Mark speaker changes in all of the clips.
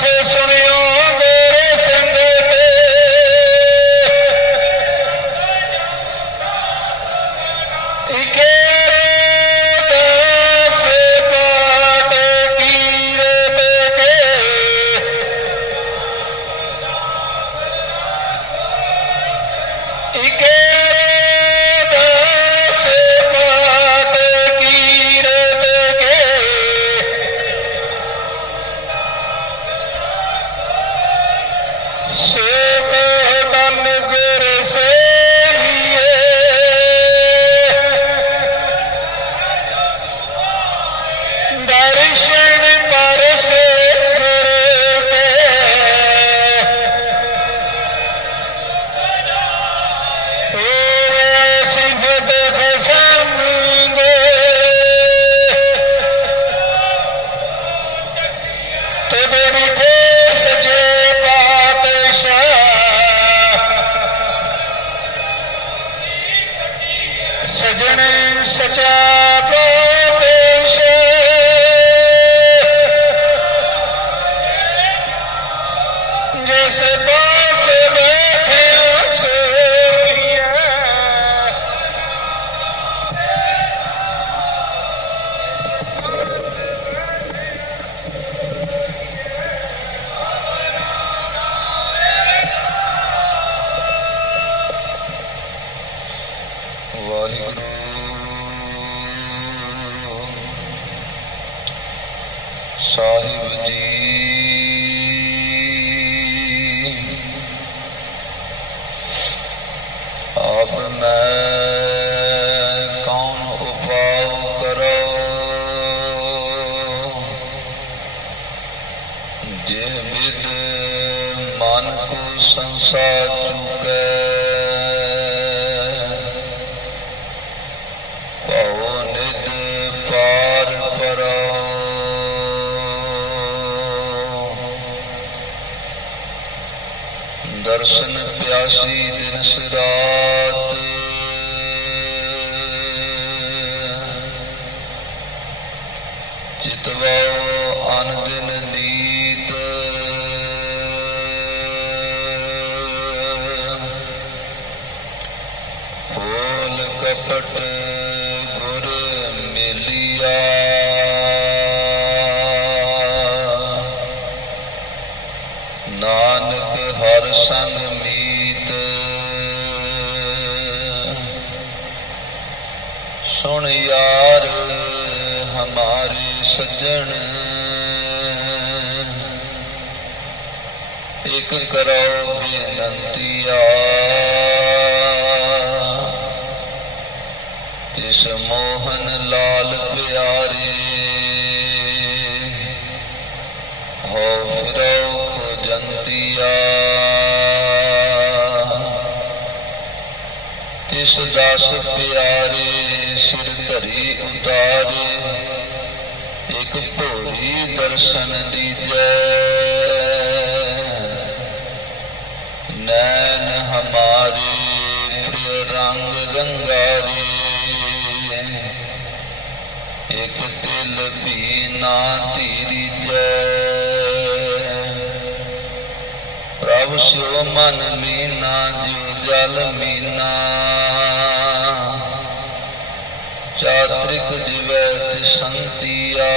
Speaker 1: কে vencedor. ਜੇ with ਮਨ ਕੋ ਸੰਸਾਰ ਚੁਕੈ ਭਉ ਨਿਦ ਪਾਰ ਪਰੋ ਦਰਸ਼ਨ ਪਿਆਸੀ ਦਿਨ ਸਿਰਾਤ ਸੰਗ ਮੀਤ। ਸੁਣ ਯਾਰ ਹਮਾਰੇ ਸੱਜਣ। ਇਕ ਕਰੋ ਬੇਨੰਤੀਆ ਤਿਸ ਮੋਹਨ ਲਾਲ ਪਿਆਰੇ। ਹੋ ਫਿਰੋ ਖੋਜੰਤੀਆ। ਤਿਸ ਦਾਸ ਪਿਆਰੇ ਸਿਰ ਧਰੀ ਉਤਾਰੇ, ਇਕ ਭੋਰੀ ਦਰਸ਼ਨ ਦੀਜੈ। ਨੈਣ ਹਮਾਰੇ ਪ੍ਰਿਯ ਰੰਗ ਰੰਗਾਰੇ। ਇਕ ਤਿਲ ਵੀ ਨਾ ਧੀਰੀ ਜੈ ਪ੍ਰਭ ਸਿਓ ਮਨ ਲੀਨਾ ਜਿਉ ਜਲ ਮੀਨਾ। ਚਾਤ੍ਰਿਕ ਜਿਵੈ ਤਿਸੰਤੀਆ।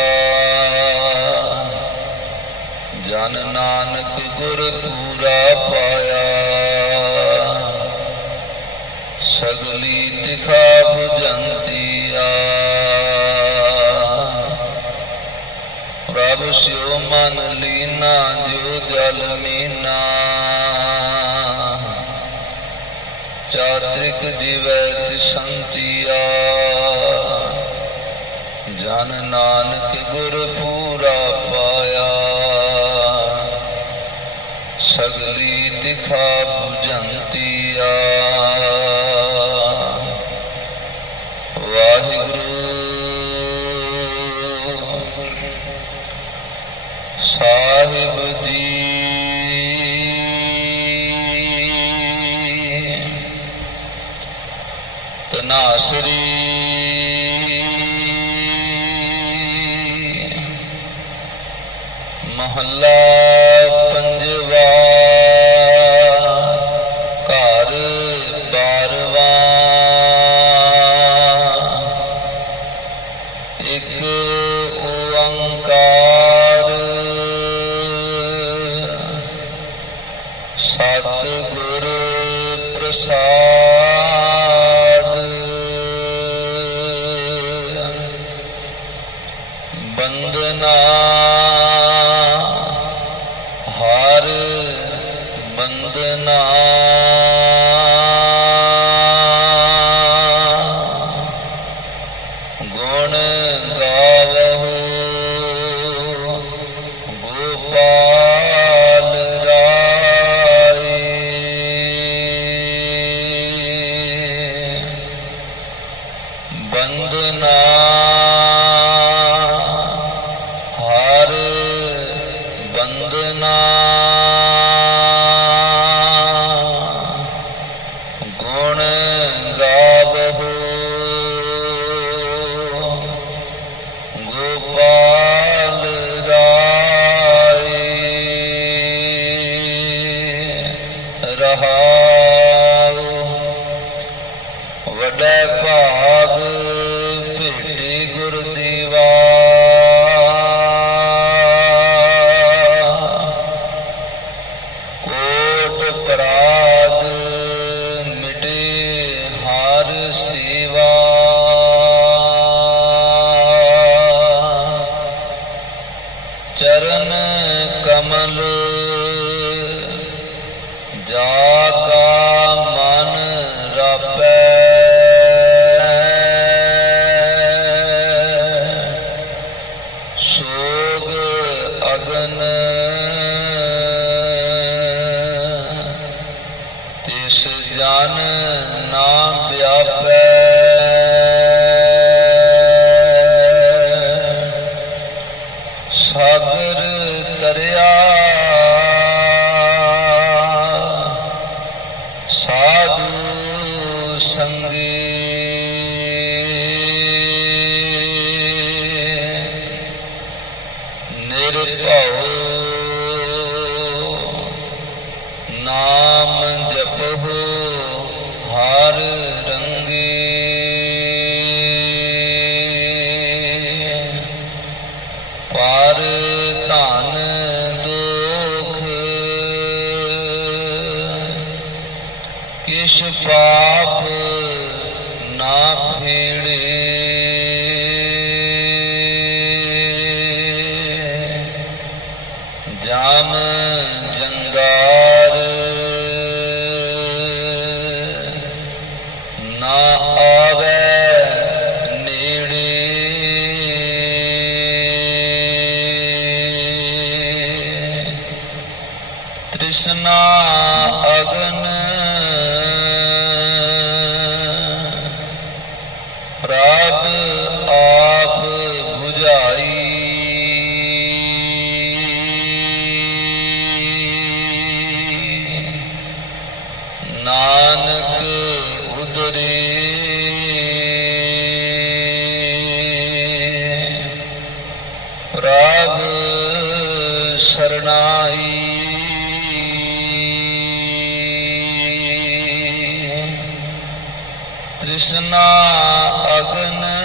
Speaker 1: ਜਨ ਨਾਨਕ ਗੁਰ ਪੂਰਾ ਪਾਇਆ। ਸਗਲੀ ਤਿਖਾ 부ਜੰਤੀਆ ਪ੍ਰਭ ਸਿਓ ਮਨ ਲੀਨਾ, ਜਿਉ ਜਲ ਮੀਨਾ। ਚਾਤ੍ਰਿਕ ਜਿਵੈ ਤਿਸੰਤੀਆ। ਜਨ ਨਾਨਕ ਗੁਰ ਪੂਰਾ ਪਾਇਆ। ਸਗਲੀ ਦਿਖਾ 부ਜੰਤੀਆ ਮਹੱਲਾ ਪੰਜਵਾ ਘਰ ਬਾਰਵਾ। ਇੱਕ ਓੰਕਾਰ ਸਤਿਗੁਰ ਪ੍ਰਸਾਦ। ਬੰਦਨਾ ਚਰਨ ਕਮਲ ਸੰਗੇ ਸਰਨਾਈ। ਤ੍ਰਿਸ਼ਨਾ ਅਗਨ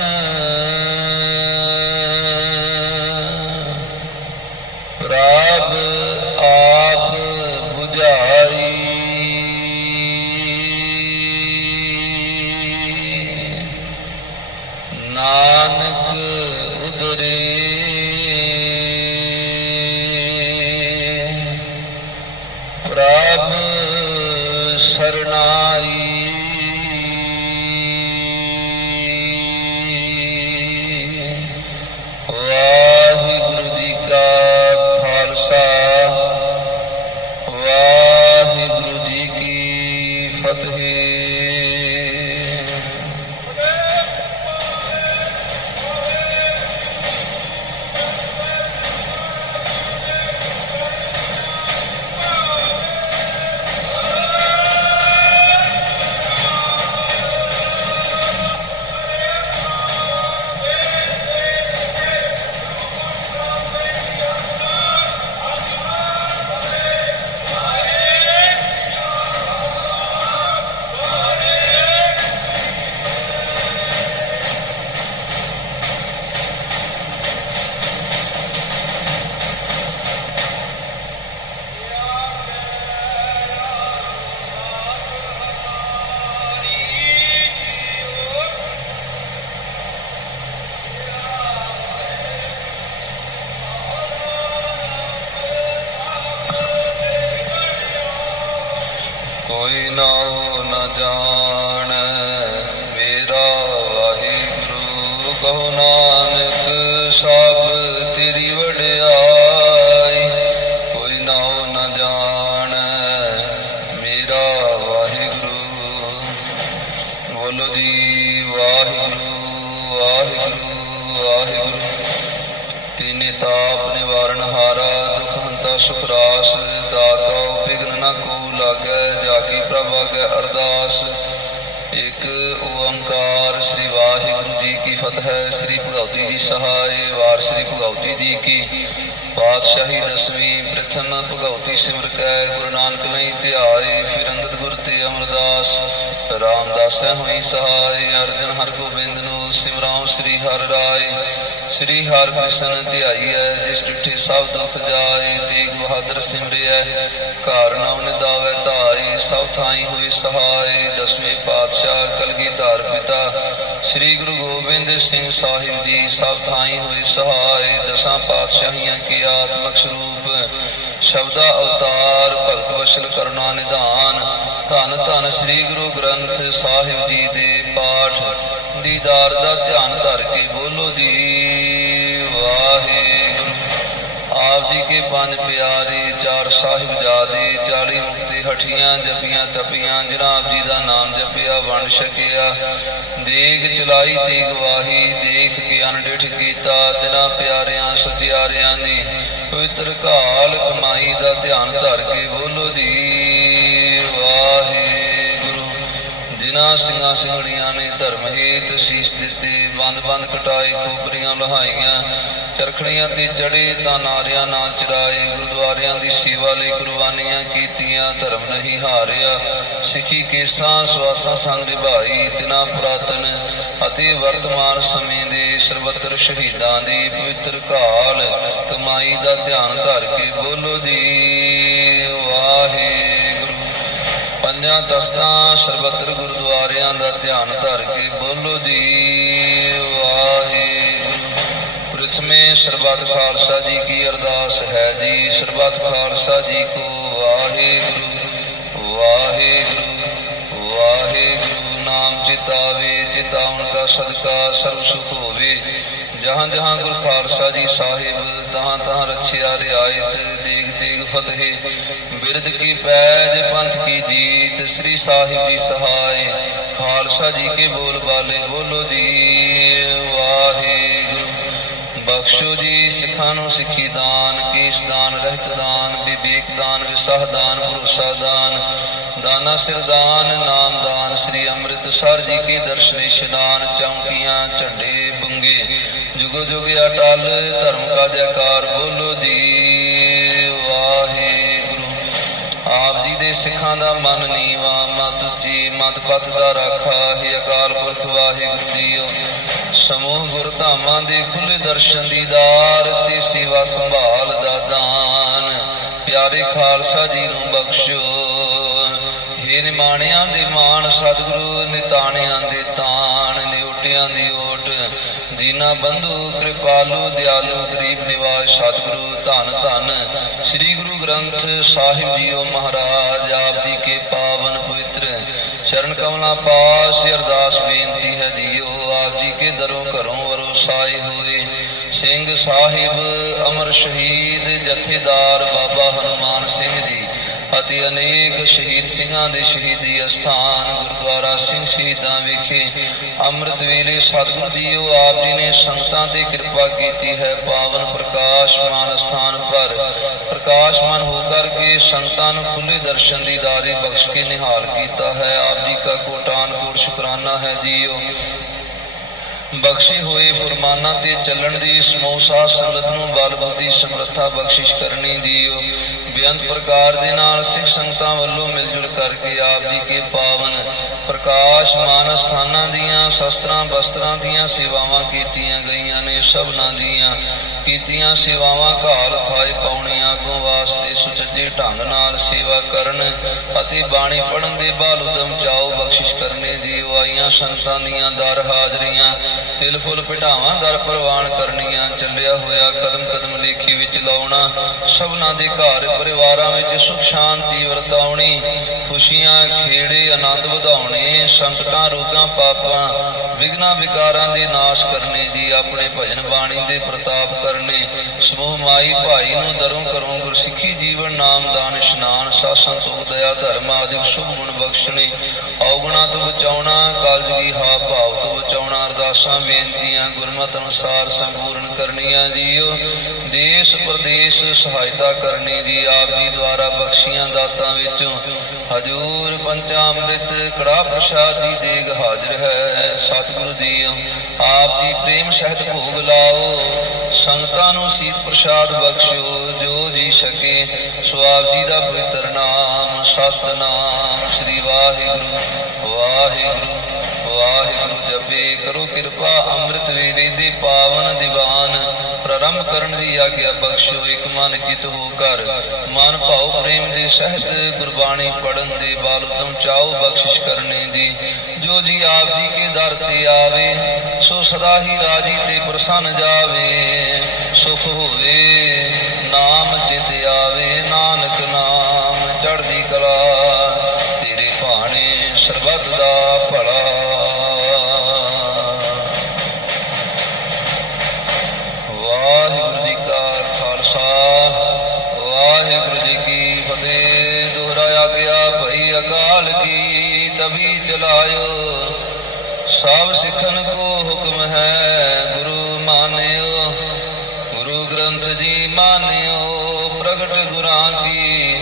Speaker 1: ਦੁਖ ਹੰਤਾ ਦਾਤਾ ਵਿਗਨ ਨ ਕੋ ਲਾਗੈ, ਜਾ ਕੀ ਪ੍ਰਭ ਆਗੈ ਅਰਦਾਸ। ਇਕ ਓੰਕਾਰ ਸ੍ਰੀ ਵਾਹਿਗੁਰੂ ਜੀ ਕੀ ਫਤਿਹ, ਸ੍ਰੀ ਭਗਉਤੀ ਜੀ ਸਹਾਇ ਵਾਰ ਸ੍ਰੀ ਭਗਉਤੀ ਜੀ ਕੀ ਪਾਤਸ਼ਾਹੀ ਦਸਵੀਂ, ਪ੍ਰਥਮ ਭਗਉਤੀ ਸਿਮਰ ਕੈ, ਗੁਰੂ ਨਾਨਕ ਲਈ ਧਿਆਏ ਫਿਰ ਅੰਗਦ ਗੁਰ ਤੇ ਅਮਰਦਾਸ। ਰਾਮਦਾਸ ਹੋਈ ਸਹਾਇ ਅਰਜਨ ਹਰ ਗੋਬਿੰਦ ਨੂੰ ਸਿਮਰਾਉ ਸ੍ਰੀ ਹਰਿ ਰਾਏ। ਸ੍ਰੀ ਹਰਕ੍ਰਿਸ਼ਨ ਧਿਆਈ ਹੈ, ਜਿਸ ਡਿਠੇ ਸਭ ਦੁੱਖ ਜਾਏ ਤੇਗ ਬਹਾਦਰ ਸਿਮਰਿਐ ਘਰ ਨਉ ਨਿਦਾਵੈ ਧਾਈ ਸਭ ਥਾਈ ਹੋਈ ਸਹਾਈ ਦਸਵੇਂ ਪਾਤਸ਼ਾਹ ਕਲਗੀਧਰ ਪਿਤਾ ਸ੍ਰੀ ਗੁਰੂ ਗੋਬਿੰਦ ਸਿੰਘ ਸਾਹਿਬ ਜੀ, ਸਭ ਥਾਈ ਹੋਏ ਸਹਾਈ ਦਸਾਂ ਪਾਤਸ਼ਾਹੀਆਂ ਕੀ ਆਤਮਕ ਸਰੂਪ, ਸ਼ਬਦਾ ਅਵਤਾਰ, ਭਗਤ ਵਸ਼ਲ ਕਰੁਣਾ ਨਿਧਾਨ। ਧੰਨ ਧੰਨ ਸ੍ਰੀ ਗੁਰੂ ਗ੍ਰੰਥ ਸਾਹਿਬ ਜੀ ਦੇ ਪਾਠ। ਦੀਦਾਰ ਦਾ ਧਿਆਨ ਧਰ ਕੇ ਬੋਲੋ ਜੀ, ਵਾਹਿਗੁਰੂ। ਆਪ ਜੀ ਕੇ ਪੰਜ ਪਿਆਰੇ, ਚਾਰ ਸਾਹਿਬਜ਼ਾਦੇ 40 ਮੁਕਤੀ ਹਠੀਆਂ ਜਪੀਆਂ ਤਪੀਆਂ ਜਨਾਬ ਜੀ ਦਾ ਨਾਮ ਜਪਿਆ, ਵੰਡ ਛਕਿਆ। ਦੇਖ ਚਲਾਈ ਤੇ ਗਵਾਹੀ ਦੇਖ ਕੇ ਅਨਡਿਠ ਕੀਤਾ ਜਿਨ੍ਹਾਂ ਪਿਆਰਿਆਂ, ਸਤਿਆਰਿਆਂ ਦੀ ਪਵਿੱਤਰ ਕਾਲ ਕਮਾਈ ਦਾ ਧਿਆਨ ਧਰ ਕੇ ਬੋਲੋ ਜੀ ਵਾਹਿਗੁਰੂ ਜਿਨ੍ਹਾਂ ਸਿੰਘਾਂ ਸਿੰਘਣੀਆਂ ਨੇ ਧਰਮ ਹੇਤ ਸੀਸ ਦਿੱਤੇ, ਬੰਦ ਬੰਦ ਕਟਾਏ, ਖੋਪਰੀਆਂ ਲਹਾਈਆਂ, ਚਰਖੜੀਆਂ ਤੇ ਚੜੇ ਤਾਂ ਨਾਰਿਆਂ ਨਾਲ ਚੜਾਏ, ਗੁਰਦੁਆਰਿਆਂ ਦੀ ਸੇਵਾ ਲਈ ਕੁਰਬਾਨੀਆਂ ਕੀਤੀਆਂ, ਧਰਮ ਨਹੀਂ ਹਾਰਿਆ। ਸਿੱਖੀ ਕੇਸਾਂ, ਸਵਾਸਾਂ ਸੰਗ ਨਿਭਾਈ, ਤਿਨਾ ਪੁਰਾਤਨ ਅਤੇ ਵਰਤਮਾਨ ਸਮੇਂ ਦੇ ਸਰਬੱਤਰ ਸ਼ਹੀਦਾਂ ਦੀ ਪਵਿੱਤਰ ਕਾਲ ਕਮਾਈ ਦਾ ਧਿਆਨ ਧਰ ਕੇ ਬੋਲੋ ਜੀ ਵਾਹਿਗੁਰੂ ਪੰਜਾਂ ਤਖਤਾਂ ਸਰਬੱਤਰ ਗੁਰਦੁਆਰਿਆਂ ਦਾ ਧਿਆਨ ਧਰ ਕੇ ਬੋਲੋ ਜੀ, ਵਾਹਿਗੁਰੂ। ਪ੍ਰਥਮੇ, ਸਰਬੱਤ ਖਾਲਸਾ ਜੀ ਕੀ ਅਰਦਾਸ ਹੈ ਜੀ। ਸਰਬੱਤ ਖਾਲਸਾ ਜੀ ਕੋ ਵਾਹਿਗੁਰੂ ਵਾਹਿਗੁਰੂ ਵਾਹਿਗੁਰੂ। ਨਾਮ ਚਿਤਾਵੇ ਚਿਤਾਵਨ ਕਾ ਸਦਕਾ, ਸਰਬ ਸੁਖ ਹੋਵੇ। ਜਹਾਂ ਜਹਾਂ ਗੁਰ ਖਾਲਸਾ ਜੀ ਸਾਹਿਬ, ਤਹਾਂ ਤਹਾਂ ਰਛਿਆ ਰਿਆਇਤ, ਦੇਗ ਤੇਗ ਫਤਿਹ। ਬਿਰਦ ਕੀ ਪੈਜ, ਪੰਥ ਕੀ ਜੀਤ, ਸ੍ਰੀ ਸਾਹਿਬ ਜੀ ਸਹਾਇ। ਖਾਲਸਾ ਜੀ ਕੇ ਬੋਲ ਬਾਲੇ ਬੋਲੋ ਜੀ, ਵਾਹਿ ਬਖਸ਼ੋ ਜੀ, ਸਿੱਖਾਂ ਨੂੰ ਸਿੱਖੀ ਦਾਨ, ਕੇਸ ਦਾਨ, ਰਹਿਤ ਦਾਨ, ਵਿਵੇਕ ਦਾਨ, ਵਿਸਾਹ ਦਾਨ, ਭਰੋਸਾ ਦਾਨ, ਦਾਨਾ ਸਿਰਦਾਨ ਨਾਮ ਦਾਨ, ਸ੍ਰੀ ਅੰਮ੍ਰਿਤਸਰ ਜੀ ਕੀ ਦਰਸ਼ਨ ਇਸ਼ਨਾਨ ਚੌਂਕੀਆਂ, ਝੰਡੇ ਬੁੰਗੇ, ਜੁਗੋ ਜੁਗ ਅਟਲ ਧਰਮ ਕਾ ਜੈਕਾਰ ਬੋਲੋ ਜੀ, ਵਾਹਿਗੁਰੂ। ਆਪ ਜੀ ਦੇ ਸਿੱਖਾਂ ਦਾ ਮਨ ਨੀਵਾ, ਮਤ ਜੀ ਮਤ ਪਤ ਦਾ ਰਾਖਾ, ਹੈ ਅਕਾਲ ਪੁਰਖ ਵਾਹਿਗੁਰੂ ਜੀਓ। ਸਮੂਹ ਗੁਰਧਾਮਾਂ ਦੇ ਖੁੱਲੇ ਦਰਸ਼ਨ ਦੀਦਾਰ ਤੇ ਸੇਵਾ ਸੰਭਾਲ ਦਾ ਦਾਨ। ਪਿਆਰੇ ਖਾਲਸਾ ਜੀ ਨੂੰ ਬਖਸ਼ੋ। ਹੇ ਨਿਮਾਣਿਆਂ ਦੇ ਮਾਣ, ਸਤਿਗੁਰੂ ਨਿਤਾਣਿਆਂ ਦੇ ਤਾਣ, ਨਿਉਟਿਆਂ ਦੀ ਓਟ। ਦੀਨਾ ਬੰਧੂ, ਕਿਰਪਾਲੂ, ਦਿਆਲੂ, ਗਰੀਬ ਨਿਵਾਜ, ਸਤਿਗੁਰੂ, ਧੰਨ ਧੰਨ, ਸ੍ਰੀ ਗੁਰੂ ਗ੍ਰੰਥ ਸਾਹਿਬ ਜੀਓ ਮਹਾਰਾਜ, ਆਪ ਜੀ ਕੇ ਪਾਵਨ ਪਵਿੱਤਰ, ਚਰਨ ਕਮਲਾਂ ਪਾਸ, ਅਰਦਾਸ ਬੇਨਤੀ ਹੈ ਜੀਓ, ਆਪ ਜੀ ਕੇ ਦਰੋਂ ਘਰੋਂ ਵਰਸਾਏ ਹੋਏ, ਸਿੰਘ ਸਾਹਿਬ, ਅਮਰ ਸ਼ਹੀਦ, ਜਥੇਦਾਰ ਬਾਬਾ ਹਨੂਮਾਨ ਸਿੰਘ ਜੀ ਅਤੇ ਅਨੇਕ ਸ਼ਹੀਦ ਸਿੰਘਾਂ ਦੇ ਸ਼ਹੀਦੀ ਅਸਥਾਨ ਗੁਰਦੁਆਰਾ ਸਿੰਘ ਸ਼ਹੀਦਾਂ ਵਿਖੇ ਅੰਮ੍ਰਿਤ ਵੇਲੇ ਸਤਿਗੁਰ ਦੀ ਜੀਓ ਆਪ ਜੀ ਨੇ ਸੰਗਤਾਂ ਤੇ ਕਿਰਪਾ ਕੀਤੀ ਹੈ, ਪਾਵਨ ਪ੍ਰਕਾਸ਼ਮਾਨ ਅਸਥਾਨ ਪਰ। ਪ੍ਰਕਾਸ਼ਮਾਨ ਹੋ ਕਰਕੇ ਸੰਗਤਾਂ ਨੂੰ ਖੁੱਲੇ ਦਰਸ਼ਨ ਦੀ ਦਾਰੀ ਬਖਸ਼ ਕੇ ਨਿਹਾਲ ਕੀਤਾ ਹੈ। ਆਪ ਜੀ ਕਾ ਕੋਟਾਨ ਕੋਟ ਸ਼ੁਕਰਾਨਾ ਹੈ ਜੀਓ। ਬਖਸ਼ੇ ਹੋਏ ਫਰਮਾਨਾਂ ਤੇ ਚੱਲਣ ਦੀ ਸਮੋਸਾ ਸੰਗਤ ਨੂੰ ਬਲ ਬੁੱਧੀ ਸਮਰੱਥਾ ਬਖਸ਼ਿਸ਼ ਕਰਨੀ ਦੀਓ। ਬੇਅੰਤ ਪ੍ਰਕਾਰ ਦੇ ਨਾਲ ਸਿੱਖ ਸੰਗਤਾਂ ਵੱਲੋਂ ਮਿਲ ਜੁਲ ਕਰਕੇ ਆਪ ਜੀ ਕੇ ਪਾਵਨ, ਪ੍ਰਕਾਸ਼, ਮਾਨ ਸਥਾਨਾਂ ਦੀਆਂ, ਸ਼ਸਤਰਾਂ ਬਸਤਰਾਂ ਦੀਆਂ ਸੇਵਾਵਾਂ ਕੀਤੀਆਂ ਗਈਆਂ ਨੇ, ਸਭਨਾਂ ਦੀਆਂ। ਕੀਤੀਆਂ ਸੇਵਾਵਾਂ ਘਾਲ ਥਾਏ ਪਾਉਣੀਆਂ ਅੱਗੋਂ ਵਾਸਤੇ ਸੁਚੱਜੇ ਢੰਗ ਨਾਲ ਸੇਵਾ ਕਰਨ ਅਤੇ ਬਾਣੀ ਪੜਨ ਦੇ ਬਾਲ ਉਦਮ ਚਾਓ ਬਖਸ਼ਿਸ਼ ਕਰਨੇ ਦੀ ਆਈਆਂ ਸੰਤਾਂ ਦੀਆਂ ਦਰ ਹਾਜ਼ਰੀਆਂ ਤਿਲ ਫੁੱਲ ਪਿਟਾਵਾਂ ਦਰ ਪ੍ਰਵਾਨ ਕਰਨੀਆਂ, ਚੱਲਿਆ ਹੋਇਆ ਕਦਮ ਕਦਮ ਲੇਖੀ ਵਿੱਚ ਲਾਉਣਾ, ਸਭਨਾਂ ਦੇ ਘਰ ਪਰਿਵਾਰਾਂ ਵਿੱਚ ਸੁਖ ਸ਼ਾਂਤੀ ਵਰਤਾਉਣੀ, ਖੁਸ਼ੀਆਂ ਖੇੜੇ ਆਨੰਦ ਵਧਾਉਣੇ, ਸੰਕਟਾਂ, ਰੋਗਾਂ, ਪਾਪਾਂ ਵਿਗਨਾ ਵਿਕਾਰਾਂ ਦੇ ਨਾਸ਼ ਕਰਨੇ ਜੀ ਆਪਣੇ ਭਜਨ ਬਾਣੀ ਦੇ ਪ੍ਰਤਾਪ ਕਰਨੇ, ਸਮੂਹ ਮਾਈ ਭਾਈ ਨੂੰ ਦਰੋਂ ਕਰੋਂ ਗੁਰਸਿੱਖੀ ਜੀਵਨ, ਨਾਮ, ਦਾਨ, ਇਸ਼ਨਾਨ, ਸਾਸਨ ਤੋਂ ਦਇਆ, ਧਰਮ ਆਦਿਕ ਸ਼ੁਭ ਗੁਣ ਬਖਸ਼ਣੇ, ਔਗੁਣਾ ਤੋਂ ਬਚਾਉਣਾ ਕਾਲਜਗੀ ਹਾ ਭਾਵ ਤੋਂ ਬਚਾਉਣਾ, ਅਰਦਾਸ ਬੇਨਤੀਆਂ, ਗੁਰਮਤ ਅਨੁਸਾਰ ਸੰਪੂਰਨ ਕਰਨੀਆਂ ਜੀਓ। ਦੇਸ਼ ਪ੍ਰਦੇਸ਼ ਸਹਾਇਤਾ ਕਰਨੀ ਜੀ, ਆਪ ਜੀ ਦੁਆਰਾ ਬਖਸ਼ੀਆਂ ਦਾਤਾਂ ਵਿੱਚੋਂ। ਹਜੂਰ ਪੰਚਾਮ੍ਰਿਤ ਕੜਾ ਪ੍ਰਸਾਦ ਦੀ ਦੇਗ ਹਾਜ਼ਰ ਹੈ। ਸਤਿਗੁਰੂ ਜੀਓ, ਆਪ ਜੀ ਪ੍ਰੇਮ ਸਹਿਤ ਭੋਗ ਲਾਓ। ਸੰਗਤਾਂ ਨੂੰ ਸੀਤ ਪ੍ਰਸਾਦ ਬਖਸ਼ੋ ਜੋ ਜੀ ਸਕੇ, ਸੋ ਆਪ ਜੀ ਦਾ ਪਵਿੱਤਰ ਨਾਮ, ਸਤਨਾਮ। ਸ੍ਰੀ ਵਾਹਿਗੁਰੂ ਵਾਹਿਗੁਰੂ। ਵਾਹਿਗੁਰੂ ਜਪੇ ਕਰੋ ਕਿਰਪਾ, ਅੰਮ੍ਰਿਤ ਵੇਲੇ ਦੇ ਪਾਵਨ ਦੀਵਾਨ। ਪ੍ਰਾਰੰਭ ਕਰਨ ਦੀ ਆਗਿਆ ਬਖਸ਼ੋ ਇਕ ਮਨ ਕਿਤ ਹੋ ਕਰ। ਮਨ ਭਾਉ ਪ੍ਰੇਮ ਦੇ ਸਹਿਤ ਗੁਰਬਾਣੀ ਪੜਨ ਦੇ ਬਾਲ ਉਦਮ ਚਾਓ ਬਖਸ਼ਿਸ਼ ਕਰਨੇ ਦੀ। ਜੋ ਜੀ ਆਪ ਜੀ ਕੇ ਦਰ ਤੇ ਆਵੇ, ਸੋ ਸਦਾ ਹੀ ਰਾਜੀ ਤੇ ਪ੍ਰਸੰਨ ਜਾਵੇ। ਸੁਖ ਹੋਵੇ, ਨਾਮ ਚਿਤ ਆਵੇ, ਨਾਨਕ ਨਾਮ ਚੜ੍ਹਦੀ ਕਲਾ। ਤੇਰੇ ਭਾਣੇ ਸਰਬਤ ਦਾ ਭਲਾ। ਚਲਾਇਓ ਸਭ ਸਿੱਖਣ ਕੋ ਹੁਕਮ ਹੈ, ਗੁਰੂ ਮਾਨਿਓ। ਗੁਰੂ ਗ੍ਰੰਥ ਜੀ ਮਾਨਿਓ, ਪ੍ਰਗਟ ਗੁਰਾਂ ਕੀ।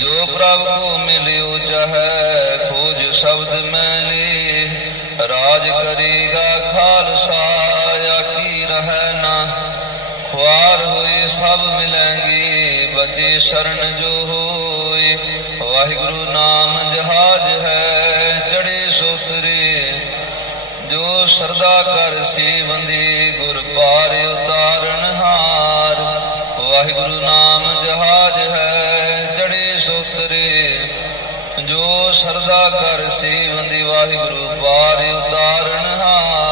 Speaker 1: ਜੋ ਪ੍ਰਭ ਕੋ ਮਿਲਿਓ ਚਾਹੈ, ਖੋਜ ਸ਼ਬਦ ਮੈਂ ਲੇ। ਰਾਜ ਕਰੇਗਾ ਖਾਲਸਾ ਆਕੀ ਰਹਿ ਨਾ। ਖੁਆਰ ਹੋਏ ਸਭ ਮਿਲਾਂਗੇ। ਬਚੇ ਸ਼ਰਨ ਜੋ ਹੋਏ, ਵਾਹਿਗੁਰੂ ਨਾਮ ਜਹਾਜ ਹੈ, ਚੜੇ ਸੋਤਰੇ। ਜੋ ਸਰਦਾ ਕਰ ਸੇਵੰਦੇ, ਗੁਰ ਪਾਰ ਉਤਾਰਨ ਹਾਰ। ਵਾਹਿਗੁਰੂ ਨਾਮ ਜਹਾਜ ਹੈ, ਚੜੇ ਸੋਤਰੇ। ਜੋ ਸਰਦਾ ਕਰ ਸੇਵੰਦੇ, ਵਾਹਿਗੁਰੂ ਪਾਰ ਉਤਾਰਨ ਹਾਰ।